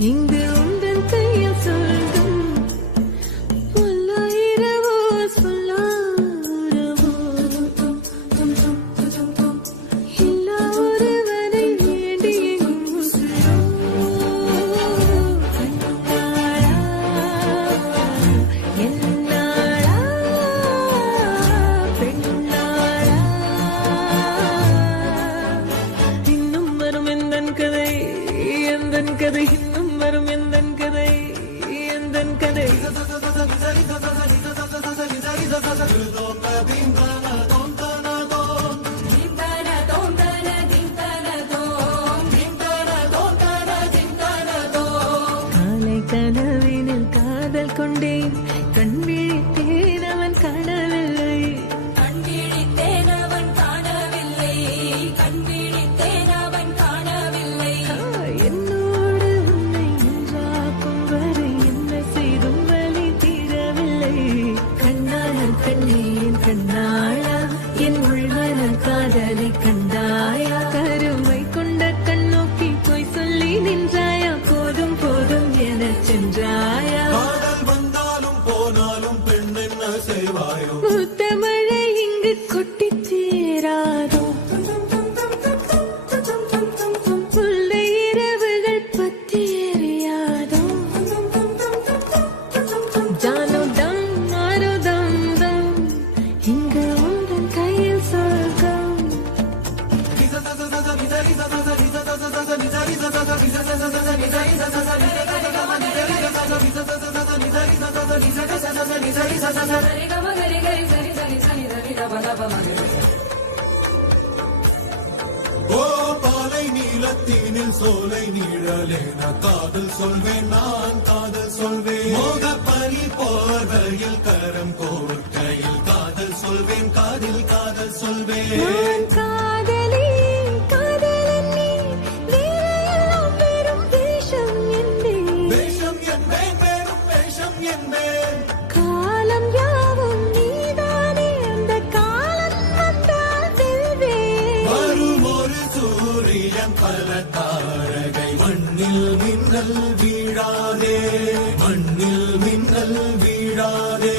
இங்கு உந்தன் கையில் சொல்லும் பல்லாயிரவோ சொல்லாரவோ எல்லா ஒருவனை வேண்டி என்னாளா பெண்ணாளா இன்னும் வரும் எந்தன் கதை எந்தன் கதை இன்னும் வரும் எந்தன் கதை எந்தன் கதை காலை கனவினில் காதல் கொண்டேன் கண் விழித்தேன் அவன் காணவில்லை என்னோடு உன்னை ஒன்றாக்கும் வரை என்ன செய்தும் வலி தீரவில்லை கண்ணாளன் கண்ணே என் கண்ணாளா என் உள்மன காதலை கண்டாயா கருமை கொண்ட கண்ணோக்கி போய் சொல்லி நின்றாயா போதும் போதும் எனச் சென்றாயா காதல் வந்தாலும் போனாலும் பெண் என்ன செய்வாயோ முத்தமழை இங்கு கொட்டித் தீராதோ முல்லை இரவுகள் பத்தி எரியாதோ ஜானோ தம் மாரோ தம் தம் இங்கு உந்தன் கையில் சொர்க்கம் ஓ பாலை நீலத்தீனில் சோலை நீழலேன காதல் சொல்வேன் நான் காதல் சொல்வேன் மோகப்பனி போர்வையில் கரம் கோர்க்கையில் காதல் சொல்வேன் காதில் காதல் சொல்வேன் நான் காதலி காதலன் நீ வேறையெல்லாம் வெறும் வேஷம் என்பேன் வேஷம் என்பேன் வெறும் வேஷம் என்பேன் காலம் யாவும் நீதானே அந்த காலம் வந்தால் வெல்வேன் வரும் ஒரு சூரியன் பல தாரகை மண்ணில் மின்னல் வீழாதே மண்ணில் மின்னல் வீழாதே